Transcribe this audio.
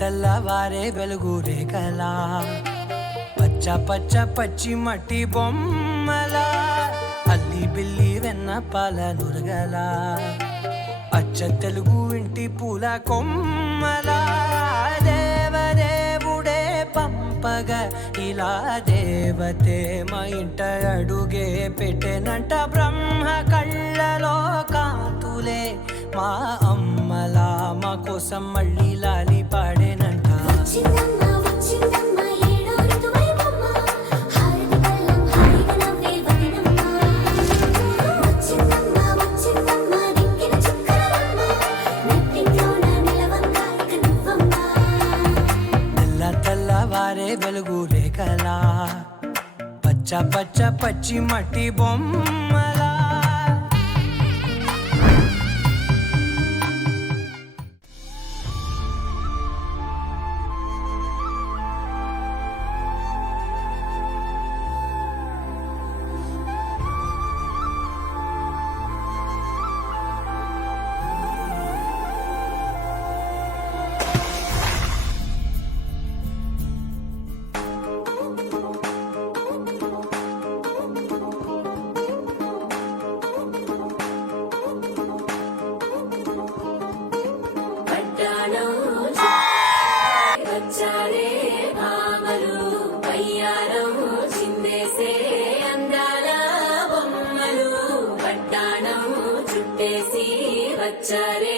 తెల్లవారే వెలుగు రేఖలా పచ్చ పచ్చ పచ్చి మట్టి బొమ్మలా అల్లి బిల్లి వెన్న పాల నురగలా అచ్చ తెలుగు ఇంటి పూల కొమ్మలా దేవదేవుడే పంపగా ఇలా దేవతే మా ఇంట అడుగే పెట్టెనంట బ్రహ్మ కళ్ళలో కాంతులే మా అమ్మలా మా కోసం మళ్ళీ లాలి పాడేనంట. తెల్లవారే వెలుగు రేఖలా పచ్చ పచ్చ పచ్చి మట్టి బొమ్మలా. వచ్చారే